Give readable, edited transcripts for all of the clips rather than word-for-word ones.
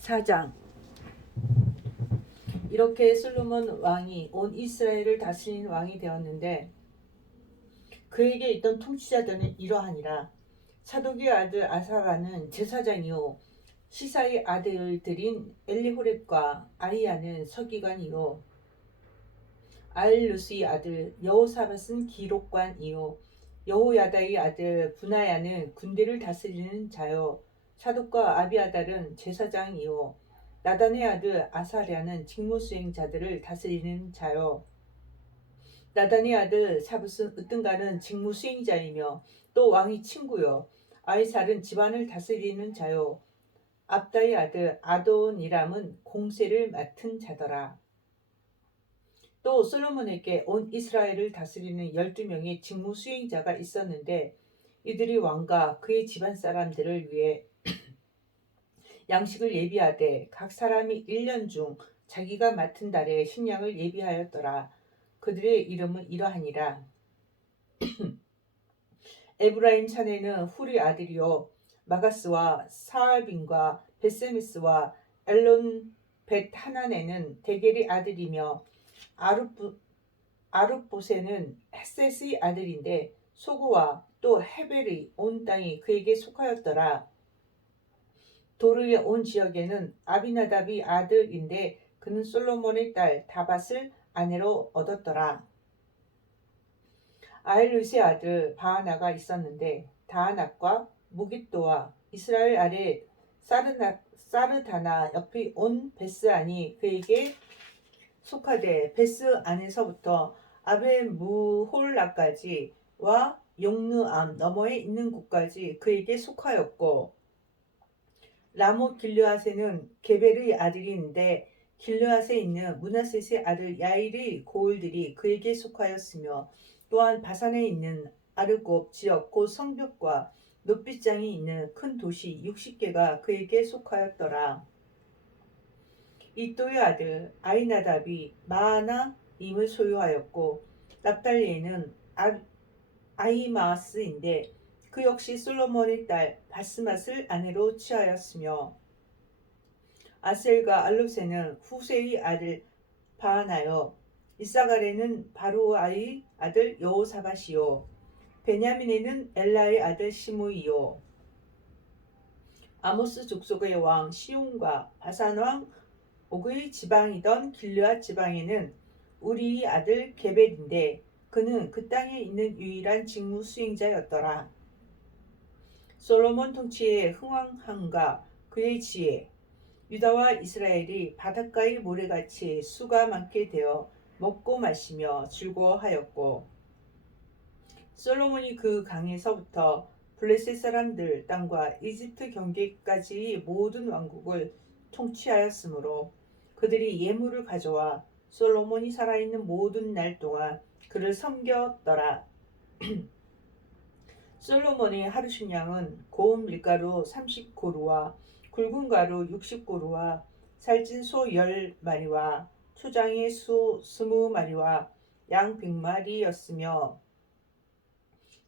4장. 이렇게 솔로몬 왕이 온 이스라엘을 다스리는 왕이 되었는데 그에게 있던 통치자들은 이러하니라. 사독의 아들 아사가는 제사장이요 시사의 아들들인 엘리호렙과 아이야는 서기관이요 알루스의 아들 여호사밧은 기록관이요 여호야다의 아들 분하야는 군대를 다스리는 자요 사독과 아비아달은 제사장이요 나단의 아들 아사랴는 직무수행자들을 다스리는 자요 나단의 아들 사붓은 으뜸가는 직무수행자이며 또 왕의 친구요 아이살은 집안을 다스리는 자요 압다의 아들 아도니람은 공세를 맡은 자더라. 또 솔로몬에게 온 이스라엘을 다스리는 12명의 직무 수행자가 있었는데 이들이 왕과 그의 집안 사람들을 위해 양식을 예비하되 각 사람이 1년 중 자기가 맡은 달에 식량을 예비하였더라. 그들의 이름은 이러하니라. 에브라임 산에는 훌의 아들이요 마가스와 사알빈과 베세메스와 엘론 벳 하난에는 데겔의 아들이며 아룻보세는 헷셋의 아들인데 소고와 또 헤벨의 온 땅이 그에게 속하였더라. 도르의 온 지역에는 아비나답의 아들인데 그는 솔로몬의 딸 다밧을 아내로 얻었더라. 아일루스의 아들 바하나가 있었는데 다하낙과 무깃도와 이스라엘 아래 사르다나 옆의 온 베스안이 그에게 속하되 베스 안에서부터 아벨무홀라까지 와 용르암 너머에 있는 곳까지 그에게 속하였고 라못 길르앗에는 게벨의 아들인데 길르앗에 있는 므낫셋의 아들 야일의 고을들이 그에게 속하였으며 또한 바산에 있는 아르곱 지역 곧 성벽과 놋빗장이 있는 큰 도시 60개가 그에게 속하였더라. 이또의 아들 아이나답이 마하나임을 소유하였고 납달리에는 아히마아스인데 그 역시 솔로몬의 딸 바스맛을 아내로 취하였으며 아셀과 알롯에는 후세의 아들 바하나요 이사갈에는 바루아의 아들 여호사밧이요 베냐민에는 엘라의 아들 시므이요 아모스 족속의 왕 시온과 바산 왕 옥의 지방이던 길르앗 지방에는 우리의 아들 게벨인데 그는 그 땅에 있는 유일한 직무 수행자였더라. 솔로몬 통치의 흥왕함과 그의 지혜 유다와 이스라엘이 바닷가의 모래같이 수가 많게 되어 먹고 마시며 즐거워하였고 솔로몬이 그 강에서부터 블레셋 사람들 땅과 이집트 경계까지의 모든 왕국을 통치하였으므로 그들이 예물을 가져와 솔로몬이 살아있는 모든 날 동안 그를 섬겼더라. 솔로몬의 하루 식량은 고운 밀가루 30고루와 굵은 가루 60고루와 살찐 소 10마리와 초장의 소 20마리와 양 100마리였으며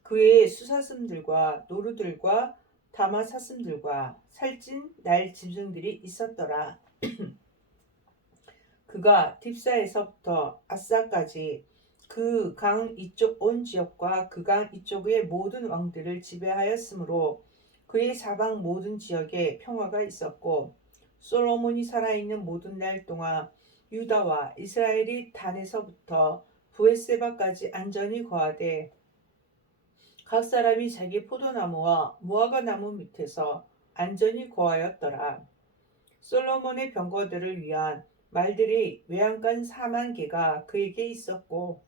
그 외에 수사슴들과 노루들과 다마사슴들과 살찐 날 짐승들이 있었더라. 그가 딥사에서부터 아사까지 그 강 이쪽 온 지역과 그 강 이쪽의 모든 왕들을 지배하였으므로 그의 사방 모든 지역에 평화가 있었고 솔로몬이 살아있는 모든 날 동안 유다와 이스라엘이 단에서부터 브에세바까지 안전히 거하되 각 사람이 자기 포도나무와 무화과나무 밑에서 안전히 거하였더라. 솔로몬의 병거들을 위한 말들이 외양간 40,000개가 그에게 있었고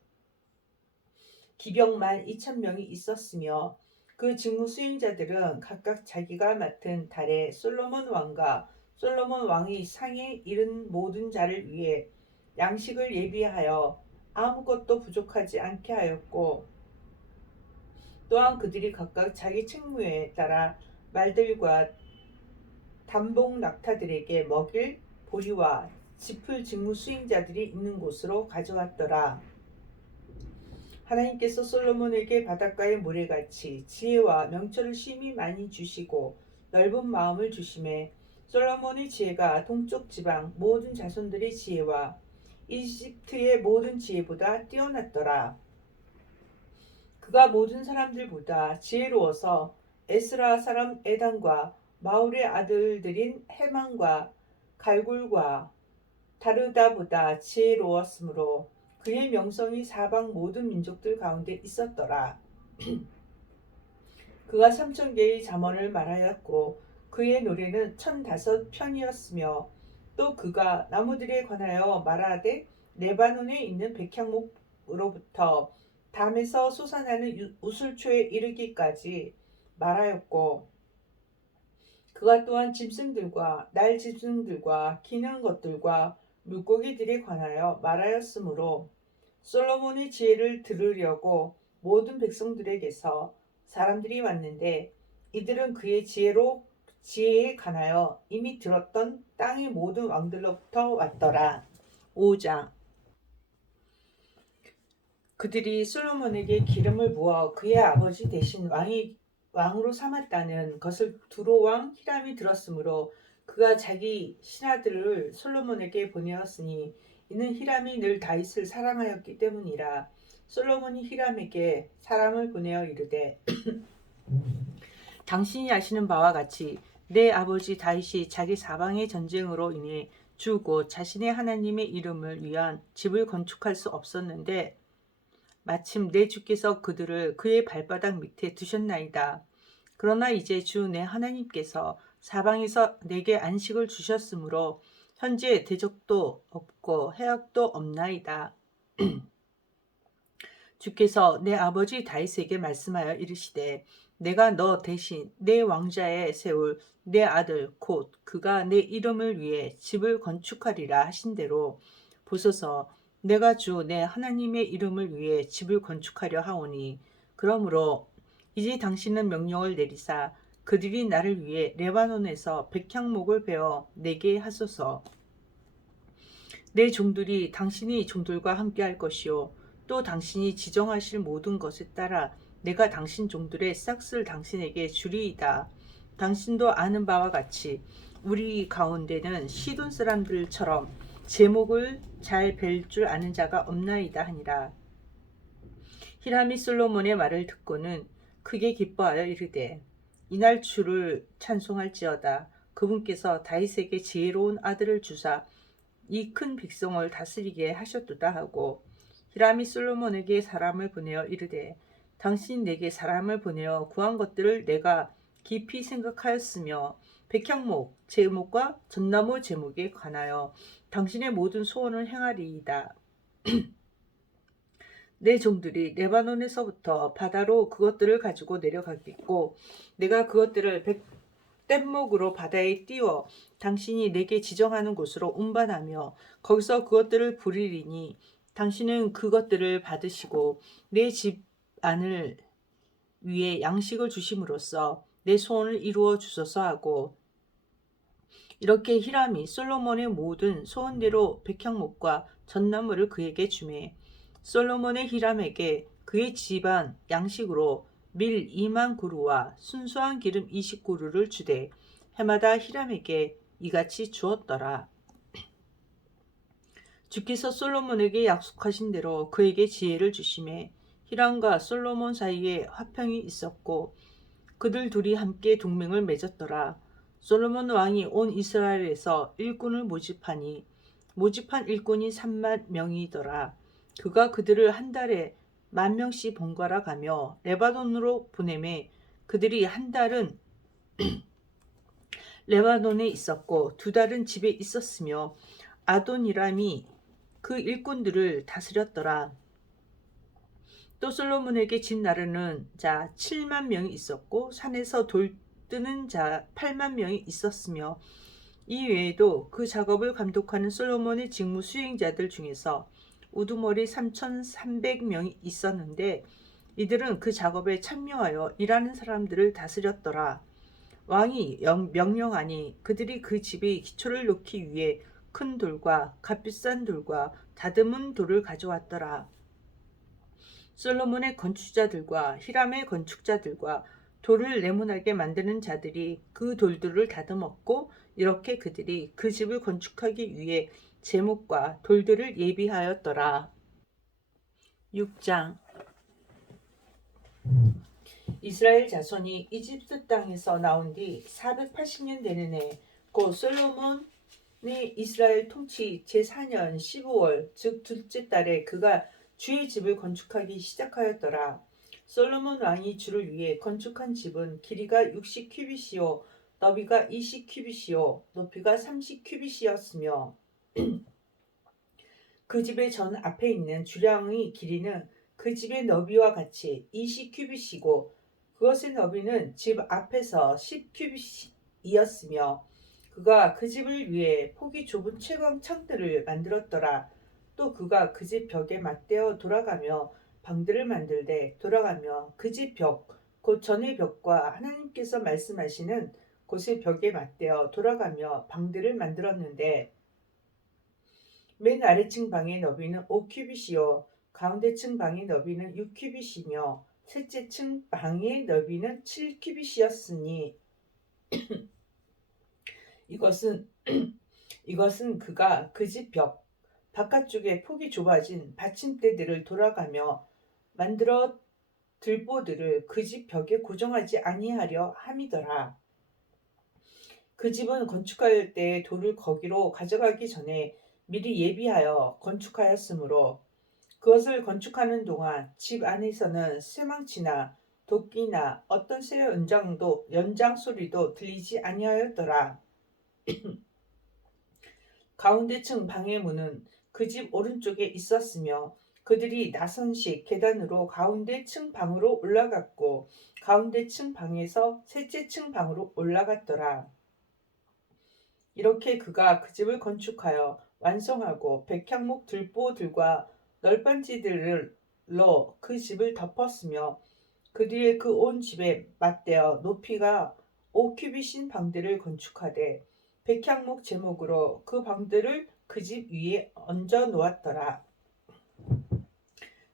기병 12,000명이 있었으며 그 직무 수행자들은 각각 자기가 맡은 달에 솔로몬 왕과 솔로몬 왕이 상에 이른 모든 자를 위해 양식을 예비하여 아무것도 부족하지 않게 하였고 또한 그들이 각각 자기 책무에 따라 말들과 단봉 낙타들에게 먹일 보리와 짚을 직무 수행자들이 있는 곳으로 가져왔더라. 하나님께서 솔로몬에게 바닷가의 모래같이 지혜와 명철을 심히 많이 주시고 넓은 마음을 주심에 솔로몬의 지혜가 동쪽 지방 모든 자손들의 지혜와 이집트의 모든 지혜보다 뛰어났더라. 그가 모든 사람들보다 지혜로워서 에스라 사람 에단과 마울의 아들들인 헤만과 갈굴과 다르다보다 지혜로웠으므로 그의 명성이 사방 모든 민족들 가운데 있었더라. 그가 3,000개의 잠언을 말하였고 그의 노래는 1,005편이었으며 또 그가 나무들에 관하여 말하되 레바논에 있는 백향목으로부터 담에서 솟아나는 우슬초에 이르기까지 말하였고 그가 또한 짐승들과 날짐승들과 기는 것들과 물고기들에 관하여 말하였으므로 솔로몬의 지혜를 들으려고 모든 백성들에게서 사람들이 왔는데 이들은 그의 지혜에 관하여 이미 들었던 땅의 모든 왕들로부터 왔더라. 5장. 그들이 솔로몬에게 기름을 부어 그의 아버지 대신 왕으로 삼았다는 것을 두로 왕 히람이 들었으므로 그가 자기 신하들을 솔로몬에게 보내었으니 이는 히람이 늘 다윗을 사랑하였기 때문이라. 솔로몬이 히람에게 사람을 보내어 이르되 당신이 아시는 바와 같이 내 아버지 다윗이 자기 사방의 전쟁으로 인해 죽고 자신의 하나님의 이름을 위한 집을 건축할 수 없었는데 마침 내 주께서 그들을 그의 발바닥 밑에 두셨나이다. 그러나 이제 주 내 하나님께서 사방에서 내게 안식을 주셨으므로 현재 대적도 없고 해악도 없나이다. 주께서 내 아버지 다윗에게 말씀하여 이르시되 내가 너 대신 내 왕자에 세울 내 아들 곧 그가 내 이름을 위해 집을 건축하리라 하신 대로 보소서 내가 주 내 하나님의 이름을 위해 집을 건축하려 하오니 그러므로 이제 당신은 명령을 내리사 그들이 나를 위해 레바논에서 백향목을 베어 내게 하소서. 내 종들이 당신의 종들과 함께할 것이요 또 당신이 지정하실 모든 것에 따라 내가 당신 종들의 싹을 당신에게 주리이다. 당신도 아는 바와 같이 우리 가운데는 시돈 사람들처럼 제목을 잘 벨 줄 아는 자가 없나이다 하니라. 히람이 솔로몬의 말을 듣고는 크게 기뻐하여 이르되 이날 주를 찬송할지어다. 그분께서 다윗에게 지혜로운 아들을 주사 이 큰 백성을 다스리게 하셨도다 하고 히람이 솔로몬에게 사람을 보내어 이르되 당신이 내게 사람을 보내어 구한 것들을 내가 깊이 생각하였으며 백향목 제목과 전나무 제목에 관하여 당신의 모든 소원을 행하리이다. 내 종들이 레바논에서부터 바다로 그것들을 가지고 내려가겠고 내가 그것들을 뗏목으로 바다에 띄워 당신이 내게 지정하는 곳으로 운반하며 거기서 그것들을 부리리니 당신은 그것들을 받으시고 내 집안을 위에 양식을 주심으로써 내 소원을 이루어 주소서 하고 이렇게 히람이 솔로몬의 모든 소원대로 백향목과 전나무를 그에게 주매 솔로몬의 히람에게 그의 집안 양식으로 밀 2만 그루와 순수한 기름 20그루를 주되 해마다 히람에게 이같이 주었더라. 주께서 솔로몬에게 약속하신 대로 그에게 지혜를 주심에 히람과 솔로몬 사이에 화평이 있었고 그들 둘이 함께 동맹을 맺었더라. 솔로몬 왕이 온 이스라엘에서 일꾼을 모집하니 모집한 일꾼이 3만 명이더라. 그가 그들을 한 달에 10,000명씩 번갈아 가며 레바논으로 보내매 그들이 한 달은 레바논에 있었고 2달은 집에 있었으며 아도니람이 그 일꾼들을 다스렸더라. 또 솔로몬에게 집 나르는 자 7만 명이 있었고 산에서 돌 뜨는 자 8만 명이 있었으며 이 외에도 그 작업을 감독하는 솔로몬의 직무 수행자들 중에서 우두머리 3,300명이 있었는데 이들은 그 작업에 참여하여 일하는 사람들을 다스렸더라. 왕이 명령하니 그들이 그 집의 기초를 놓기 위해 큰 돌과 값비싼 돌과 다듬은 돌을 가져왔더라. 솔로몬의 건축자들과 히람의 건축자들과 돌을 네모나게 만드는 자들이 그 돌들을 다듬었고 이렇게 그들이 그 집을 건축하기 위해 제목과 돌들을 예비하였더라. 6장. 이스라엘 자손이 이집트 땅에서 나온 뒤 480년 되는 해, 곧 솔로몬이 이스라엘 통치 제4년 15월 즉 둘째 달에 그가 주의 집을 건축하기 시작하였더라. 솔로몬 왕이 주를 위해 건축한 집은 길이가 60큐빗이요 너비가 20큐빗이요 높이가 30큐빗이었으며 그 집의 전 앞에 있는 주량의 길이는 그 집의 너비와 같이 20큐빗이고 그것의 너비는 집 앞에서 10큐빗이었으며 그가 그 집을 위해 폭이 좁은 채광 창들을 만들었더라. 또 그가 그 집 벽에 맞대어 돌아가며 방들을 만들되 돌아가며 그 집 벽 곧 전의 벽과 하나님께서 말씀하시는 곳의 벽에 맞대어 돌아가며 방들을 만들었는데 맨 아래층 방의 너비는 5큐빗이요 가운데층 방의 너비는 6큐빗이며 셋째 층 방의 너비는 7큐빗이었으니 이것은 그가 그 집 벽 바깥쪽에 폭이 좁아진 받침대들을 돌아가며 만들어 들보들을 그 집 벽에 고정하지 아니하려 함이더라. 그 집은 건축할 때 돌을 거기로 가져가기 전에 미리 예비하여 건축하였으므로 그것을 건축하는 동안 집 안에서는 쇠망치나 도끼나 어떤 새 연장 소리도 들리지 아니하였더라. 가운데층 방의 문은 그 집 오른쪽에 있었으며 그들이 나선식 계단으로 가운데층 방으로 올라갔고 가운데층 방에서 셋째 층 방으로 올라갔더라. 이렇게 그가 그 집을 건축하여 완성하고 백향목 들보들과 널빤지들로 그 집을 덮었으며 그 뒤에 그 온 집에 맞대어 높이가 5큐빗인 방들을 건축하되 백향목 제목으로 그 방들을 그 집 위에 얹어 놓았더라.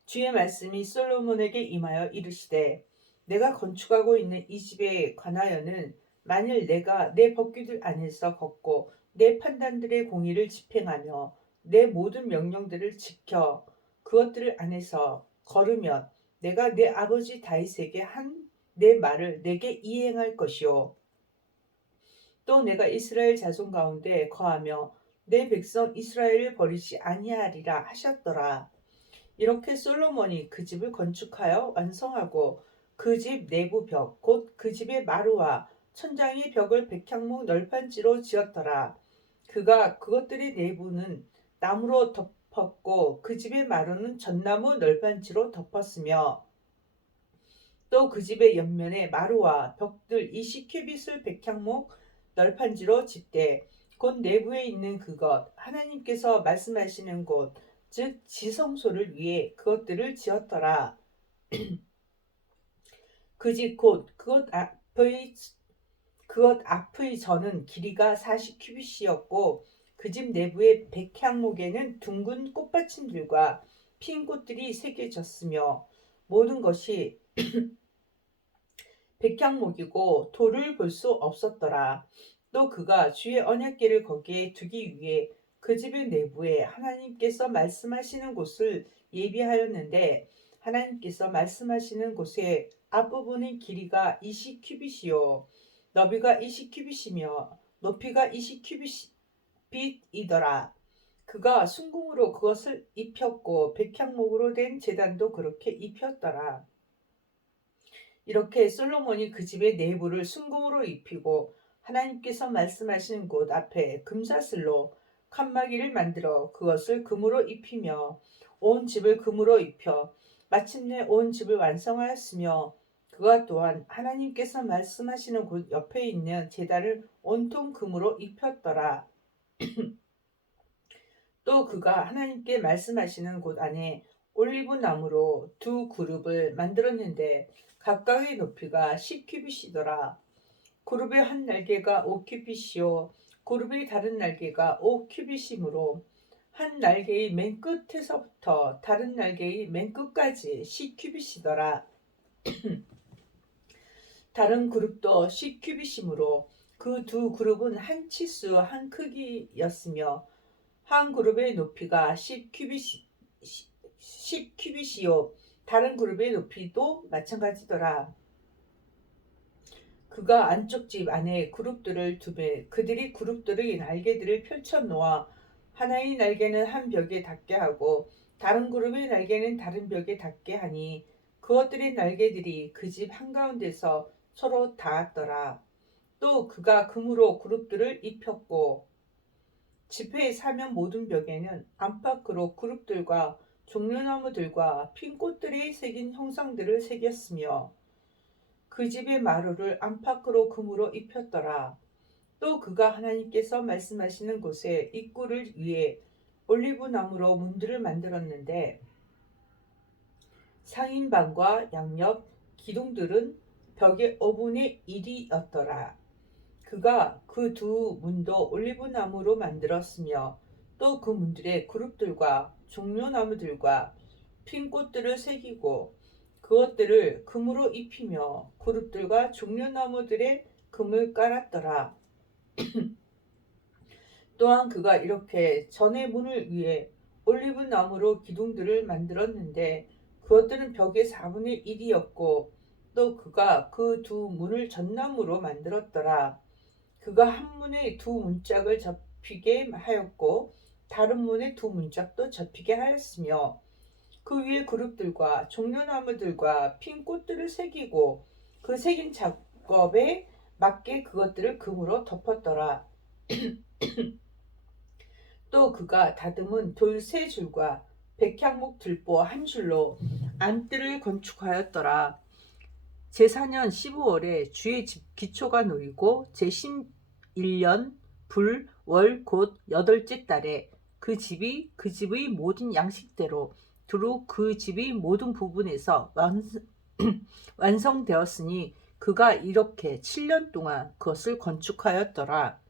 주의 말씀이 솔로몬에게 임하여 이르시되 내가 건축하고 있는 이 집에 관하여는 만일 내가 내 법규들 안에서 걷고 내 판단들의 공의를 집행하며 내 모든 명령들을 지켜 그것들 안에서 걸으면 내가 내 아버지 다윗에게 한 내 말을 내게 이행할 것이요 또 내가 이스라엘 자손 가운데 거하며 내 백성 이스라엘을 버리지 아니하리라 하셨더라. 이렇게 솔로몬이 그 집을 건축하여 완성하고 그 집 내부 벽 곧 그 집의 마루와 천장의 벽을 백향목 널판지로 지었더라. 그가 그것들의 내부는 나무로 덮었고 그 집의 마루는 전나무 널판지로 덮었으며 또 그 집의 옆면에 마루와 벽들 20큐빗을 백향목 널판지로 짓되 곧 내부에 있는 그것 하나님께서 말씀하시는 곳 즉 지성소를 위해 그것들을 지었더라. 그 집 곧 그것 앞의 전은 길이가 40큐빗이었고 그 집 내부의 백향목에는 둥근 꽃받침들과 핀 꽃들이 새겨졌으며 모든 것이 백향목이고 돌을 볼 수 없었더라. 또 그가 주의 언약궤를 거기에 두기 위해 그 집의 내부에 하나님께서 말씀하시는 곳을 예비하였는데 하나님께서 말씀하시는 곳의 앞부분의 길이가 20큐빗이요 너비가 20큐빗이며 높이가 20큐빗이더라. 그가 순금으로 그것을 입혔고 백향목으로 된 제단도 그렇게 입혔더라. 이렇게 솔로몬이 그 집의 내부를 순금으로 입히고 하나님께서 말씀하신 곳 앞에 금사슬로 칸막이를 만들어 그것을 금으로 입히며 온 집을 금으로 입혀 마침내 온 집을 완성하였으며 그가 또한 하나님께서 말씀하시는 곳 옆에 있는 제단을 온통 금으로 입혔더라. 또 그가 하나님께 말씀하시는 곳 안에 올리브 나무로 두 그룹을 만들었는데 각각의 높이가 10큐빗이더라. 그룹의 한 날개가 5큐빗이요 그룹의 다른 날개가 5큐빗이므로 한 날개의 맨 끝에서부터 다른 날개의 맨 끝까지 10큐빗이더라. 다른 그룹도 10큐빗이므로 그 두 그룹은 한 치수 한 크기였으며 한 그룹의 높이가 10 큐빗이요 다른 그룹의 높이도 마찬가지더라. 그가 안쪽 집 안에 그룹들을 두매 그들이 그룹들의 날개들을 펼쳐 놓아 하나의 날개는 한 벽에 닿게 하고 다른 그룹의 날개는 다른 벽에 닿게 하니 그것들의 날개들이 그 집 한가운데서 서로 닿았더라. 또 그가 금으로 그룹들을 입혔고 집회의 사면 모든 벽에는 안팎으로 그룹들과 종려나무들과 핀 꽃들이 새긴 형상들을 새겼으며 그 집의 마루를 안팎으로 금으로 입혔더라. 또 그가 하나님께서 말씀하시는 곳에 입구를 위해 올리브 나무로 문들을 만들었는데 상인방과 양옆 기둥들은 벽의 5분의 1이었더라. 그가 그 두 문도 올리브 나무로 만들었으며 또 그 문들의 그룹들과 종려나무들과 핀 꽃들을 새기고 그것들을 금으로 입히며 그룹들과 종려나무들의 금을 깔았더라. 또한 그가 이렇게 전의 문을 위해 올리브 나무로 기둥들을 만들었는데 그것들은 벽의 4분의 1이었고 또 그가 그 두 문을 전나무로 만들었더라. 그가 한 문에 두 문짝을 접히게 하였고 다른 문에 두 문짝도 접히게 하였으며 그 위에 그룹들과 종려나무들과 핀 꽃들을 새기고 그 새긴 작업에 맞게 그것들을 금으로 덮었더라. 또 그가 다듬은 돌 3줄과 백향목 들보 1줄로 안뜰을 건축하였더라. 제4년 15월에 주의 집 기초가 놓이고 제11년 불, 월, 곧 8째 달에 그 집의 모든 양식대로 두루 그 집의 모든 부분에서 완성되었으니 그가 이렇게 7년 동안 그것을 건축하였더라.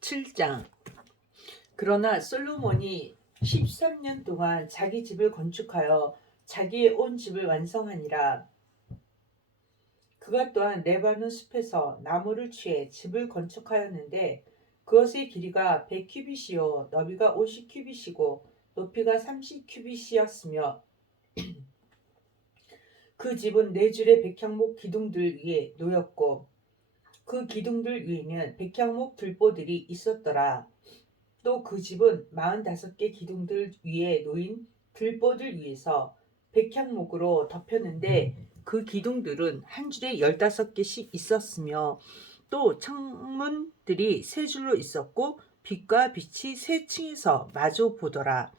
7장. 그러나 솔로몬이 13년 동안 자기 집을 건축하여 자기의 온 집을 완성하니라. 그가 또한 레바논 숲에서 나무를 취해 집을 건축하였는데 그것의 길이가 100큐빗이요 너비가 50큐빗이고 높이가 30큐빗이었으며 그 집은 4줄의 백향목 기둥들 위에 놓였고 그 기둥들 위에는 백향목 들보들이 있었더라. 또 그 집은 45개 기둥들 위에 놓인 들보들 위에서 백향목으로 덮였는데 그 기둥들은 한 줄에 15개씩 있었으며 또 창문들이 3줄로 있었고 빛과 빛이 3층에서 마주 보더라.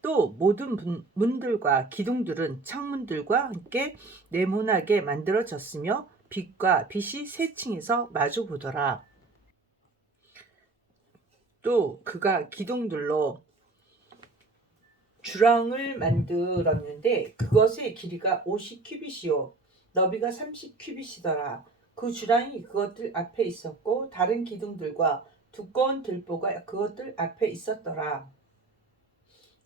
또 모든 문들과 기둥들은 창문들과 함께 네모나게 만들어졌으며 빛과 빛이 3층에서 마주 보더라. 또 그가 기둥들로 주랑을 만들었는데 그것의 길이가 50큐빗이요 너비가 30큐빗이더라. 그 주랑이 그것들 앞에 있었고 다른 기둥들과 두꺼운 들보가 그것들 앞에 있었더라.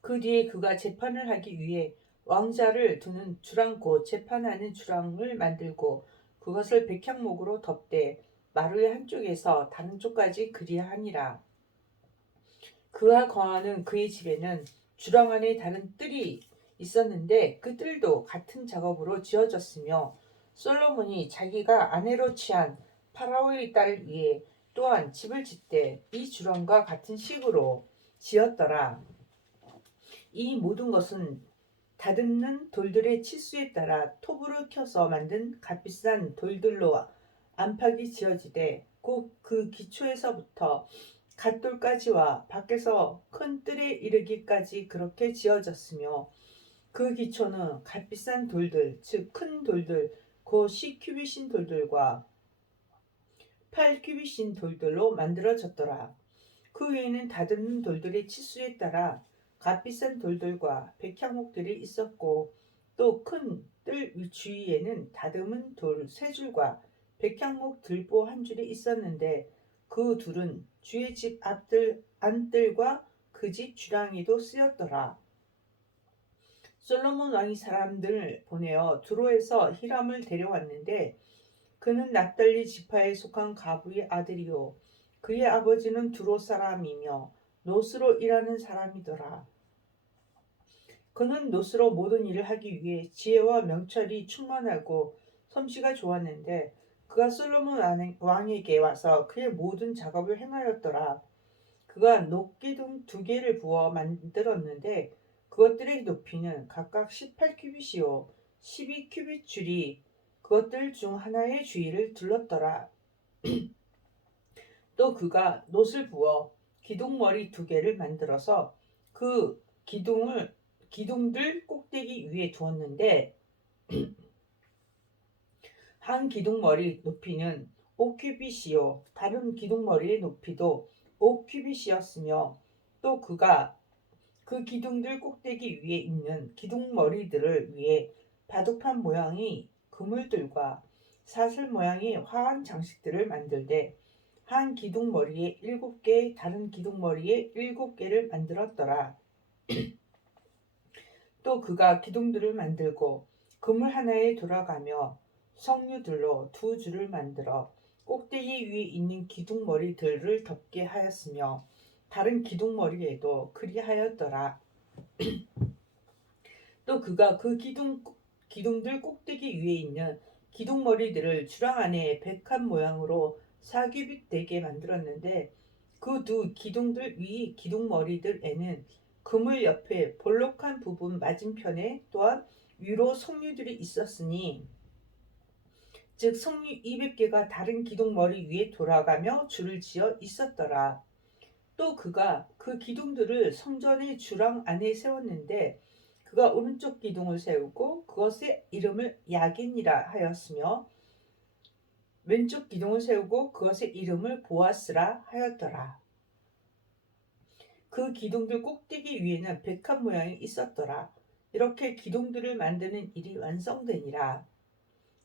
그 뒤에 그가 재판을 하기 위해 왕자를 두는 주랑 곧 재판하는 주랑을 만들고 그것을 백향목으로 덮되 마루의 한쪽에서 다른 쪽까지 그리하니라. 그가 거하는 그의 집에는 주랑 안에 다른 뜰이 있었는데 그 뜰도 같은 작업으로 지어졌으며 솔로몬이 자기가 아내로 취한 파라오의 딸을 위해 또한 집을 짓되 이 주랑과 같은 식으로 지었더라. 이 모든 것은 다듬는 돌들의 치수에 따라 톱으로 켜서 만든 값비싼 돌들로 안팎이 지어지되 곧 그 기초에서부터 갓돌까지와 밖에서 큰 뜰에 이르기까지 그렇게 지어졌으며 그 기초는 값비싼 돌들 즉 큰 돌들 곧 10큐빗인 돌들과 8큐빗인 돌들로 만들어졌더라. 그 외에는 다듬는 돌들의 치수에 따라 값비싼 돌들과 백향목들이 있었고 또 큰 뜰 주위에는 다듬은 돌 3줄과 백향목 들보 1줄이 있었는데 그 둘은 주의 집 앞뜰 안뜰과 그 집 주랑에도 쓰였더라. 솔로몬 왕이 사람들을 보내어 두로에서 히람을 데려왔는데 그는 납달리 지파에 속한 가부의 아들이요 그의 아버지는 두로 사람이며 노스로 일하는 사람이더라. 그는 노스로 모든 일을 하기 위해 지혜와 명철이 충만하고 솜씨가 좋았는데 그가 솔로몬 왕에게 와서 그의 모든 작업을 행하였더라. 그가 녹기둥 2개를 부어 만들었는데 그것들의 높이는 각각 18규빗이요 12규빗 줄이 그것들 중 하나의 주위를 둘렀더라. 또 그가 놋을 부어 기둥머리 2개를 만들어서 그 기둥들 꼭대기 위에 두었는데 한 기둥머리 높이는 5규빗이요 다른 기둥머리의 높이도 5규빗이었으며 또 그가 그 기둥들 꼭대기 위에 있는 기둥머리들을 위해 바둑판 모양의 그물들과 사슬 모양의 화한 장식들을 만들되 한 기둥머리에 7개 다른 기둥머리에 7개를 만들었더라. 또 그가 기둥들을 만들고 그물 하나에 돌아가며 석류들로 2줄을 만들어 꼭대기 위에 있는 기둥머리들을 덮게 하였으며 다른 기둥머리에도 그리하였더라. 또 그가 그 기둥들 꼭대기 위에 있는 기둥머리들을 주랑 안에 백합 모양으로 4규빗 되게 만들었는데 그 2기둥들 위 기둥머리들에는 그물 옆에 볼록한 부분 맞은편에 또한 위로 석류들이 있었으니 즉 석류 200개가 다른 기둥머리 위에 돌아가며 줄을 지어 있었더라. 또 그가 그 기둥들을 성전의 주랑 안에 세웠는데 그가 오른쪽 기둥을 세우고 그것의 이름을 야긴이라 하였으며 왼쪽 기둥을 세우고 그것의 이름을 보아스라 하였더라. 그 기둥들 꼭대기 위에는 백합 모양이 있었더라. 이렇게 기둥들을 만드는 일이 완성되니라.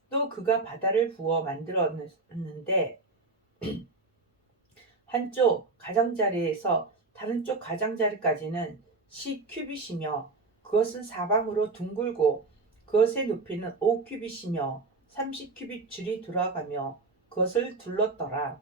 또 그가 바다를 부어 만들었는데 한쪽 가장자리에서 다른 쪽 가장자리까지는 10규빗이며 그것은 사방으로 둥글고 그것의 높이는 5규빗이며 30규빗 줄이 돌아가며 그것을 둘렀더라.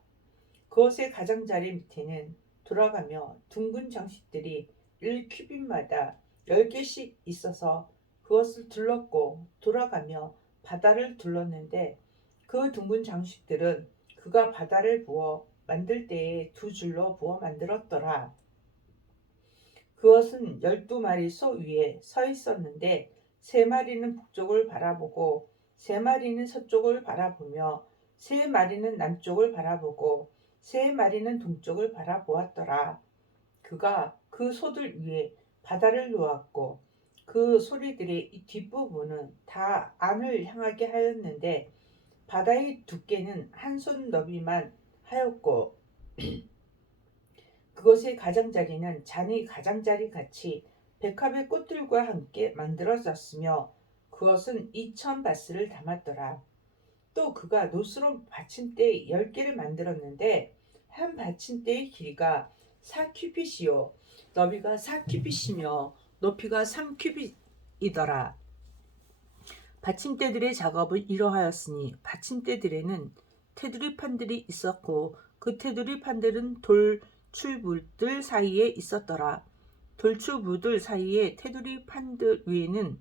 그것의 가장자리 밑에는 돌아가며 둥근 장식들이 1규빗마다 10개씩 있어서 그것을 둘렀고 돌아가며 바다를 둘렀는데 그 둥근 장식들은 그가 바다를 부어 만들 때에 2줄로 부어 만들었더라. 그것은 12마리 소 위에 서 있었는데 3마리는 북쪽을 바라보고 3마리는 서쪽을 바라보며 3마리는 남쪽을 바라보고 3마리는 동쪽을 바라보았더라. 그가 그 소들 위에 바다를 놓았고 그 소리들의 뒷부분은 다 안을 향하게 하였는데 바다의 두께는 한 손 너비만 하였고 그것의 가장자리는 잔의 가장자리 같이 백합의 꽃들과 함께 만들어졌으며 그것은 2000바스를 담았더라. 또 그가 노스로 받침대 10개를 만들었는데 한 받침대의 길이가 4규빗이요 너비가 4규빗이며 높이가 3규빗이더라. 받침대들의 작업은 이러하였으니 받침대들에는 테두리 판들이 있었고 그 테두리 판들은 돌출부들 사이에 있었더라. 돌출부들 사이에 테두리 판들 위에는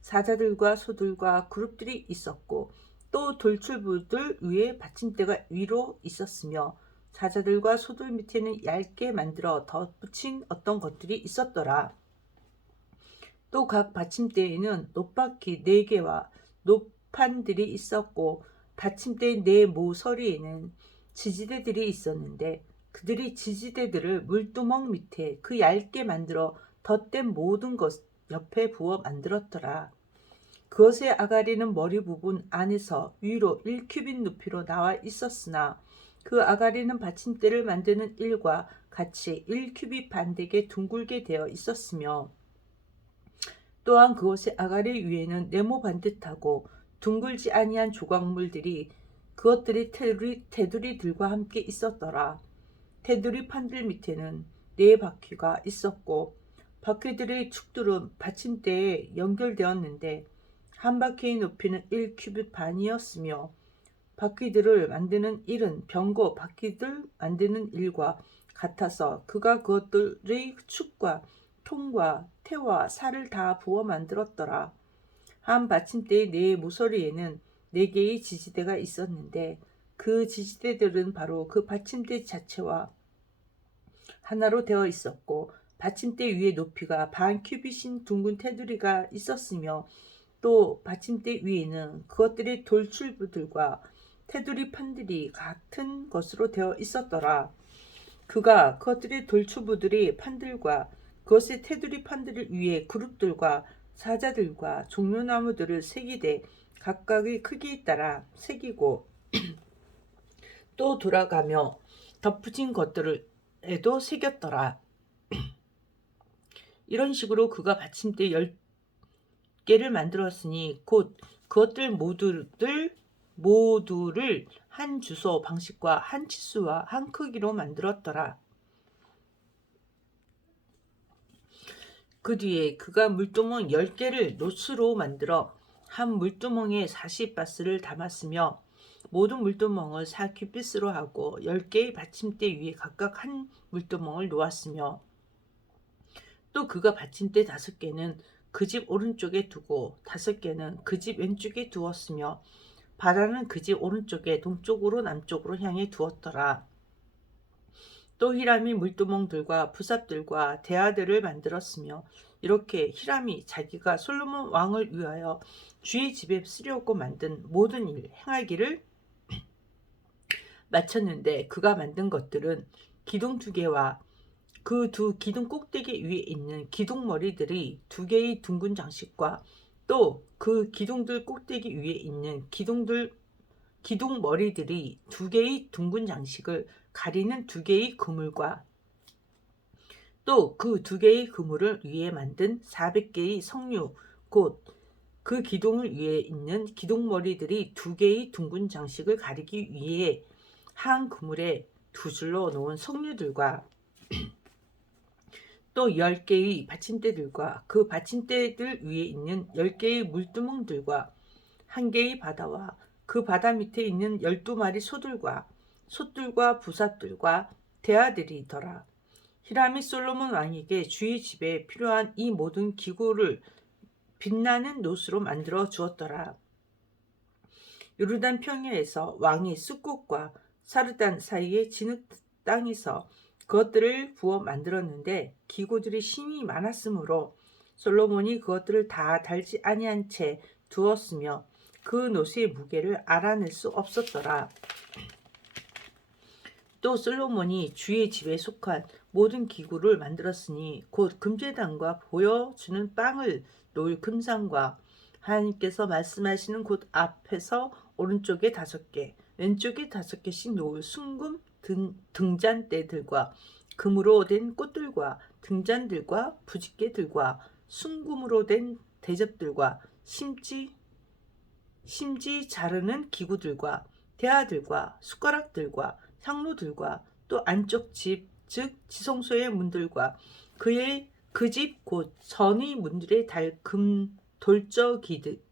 사자들과 소들과 그룹들이 있었고 또 돌출부들 위에 받침대가 위로 있었으며 사자들과 소들 밑에는 얇게 만들어 덧붙인 어떤 것들이 있었더라. 또 각 받침대에는 놋바퀴 4개와 놋판들이 있었고 받침대 네 모서리에는 지지대들이 있었는데 그들이 지지대들을 물두멍 밑에 그 얇게 만들어 덧댄 모든 것 옆에 부어 만들었더라. 그것의 아가리는 머리 부분 안에서 위로 1규빗 높이로 나와 있었으나 그 아가리는 받침대를 만드는 일과 같이 1규빗 반되게 둥글게 되어 있었으며 또한 그것의 아가리 위에는 네모 반듯하고 둥글지 아니한 조각물들이 그것들이 테두리들과 함께 있었더라. 테두리 판들 밑에는 4바퀴가 있었고 바퀴들의 축들은 받침대에 연결되었는데 한 바퀴의 높이는 1규빗 반이었으며 바퀴들을 만드는 일은 병거 바퀴들 만드는 일과 같아서 그가 그것들의 축과 통과 태와 살을 다 부어 만들었더라. 한 받침대의 네 모서리에는 4개의 지지대가 있었는데 그 지지대들은 바로 그 받침대 자체와 하나로 되어 있었고 받침대 위의 높이가 반 큐빗인 둥근 테두리가 있었으며 또 받침대 위에는 그것들의 돌출부들과 테두리 판들이 같은 것으로 되어 있었더라. 그가 그것들의 돌출부들의 판들과 그것의 테두리 판들 위에 그룹들과 사자들과 종려나무들을 새기되 각각의 크기에 따라 새기고 또 돌아가며 덧붙인 것들을 에도 새겼더라. 이런 식으로 그가 받침대 10개를 만들었으니 곧 그것들 모두를 한 주소 방식과 한 치수와 한 크기로 만들었더라. 그 뒤에 그가 물두멍 10개를 노스로 만들어 한 물두멍에 40바스를 담았으며 모든 물두멍을 4큐빗으로 하고 10개의 받침대 위에 각각 한 물두멍을 놓았으며 또 그가 받침대 5개는 그 집 오른쪽에 두고 5개는 그 집 왼쪽에 두었으며 바다는 그 집 오른쪽에 동쪽으로 남쪽으로 향해 두었더라. 또 히람이 물두멍들과 부삽들과 대야들을 만들었으며 이렇게 히람이 자기가 솔로몬 왕을 위하여 주의 집에 쓰려고 만든 모든 일 행하기를 마쳤는데 그가 만든 것들은 기둥 2개와 그 두 기둥 꼭대기 위에 있는 기둥 머리들이 2개의 둥근 장식과 또 그 기둥들 꼭대기 위에 있는 기둥 머리들이 2개의 둥근 장식을 가리는 2개의 그물과 또 그 2개의 그물을 위에 만든 400개의 석류 곧 그 기둥을 위에 있는 기둥 머리들이 2개의 둥근 장식을 가리기 위해 한 그물에 2줄로 놓은 석류들과 또 10개의 받침대들과 그 받침대들 위에 있는 10개의 물두멍들과 1개의 바다와 그 바다 밑에 있는 12마리 소들과 솥들과 부삽들과 대야들이더라. 히람이 솔로몬 왕에게 주의 집에 필요한 이 모든 기구를 빛나는 노스로 만들어 주었더라. 요르단 평야에서 왕이 숫곳과 사르단 사이의 진흙 땅에서 그것들을 부어 만들었는데 기구들이 힘이 많았으므로 솔로몬이 그것들을 다 달지 아니한 채 두었으며 그 노스의 무게를 알아낼 수 없었더라. 또 솔로몬이 주의 집에 속한 모든 기구를 만들었으니 곧 금제단과 보여주는 빵을 놓을 금상과 하나님께서 말씀하시는 곳 앞에서 오른쪽에 5개, 왼쪽에 5개씩 놓을 순금 등잔대들과 금으로 된 꽃들과 등잔들과 부집개들과 순금으로 된 대접들과 심지 자르는 기구들과 대야들과 숟가락들과 상로들과 또 안쪽 집 즉 지성소의 문들과 그의 그 집 곧 전의 문들의 금 돌적이더라.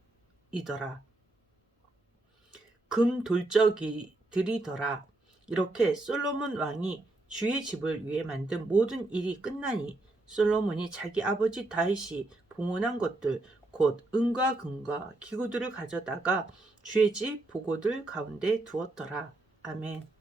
금 돌적이들이더라. 이렇게 솔로몬 왕이 주의 집을 위해 만든 모든 일이 끝나니 솔로몬이 자기 아버지 다윗이 봉헌한 것들 곧 은과 금과 기구들을 가져다가 주의 집 보고들 가운데 두었더라. 아멘.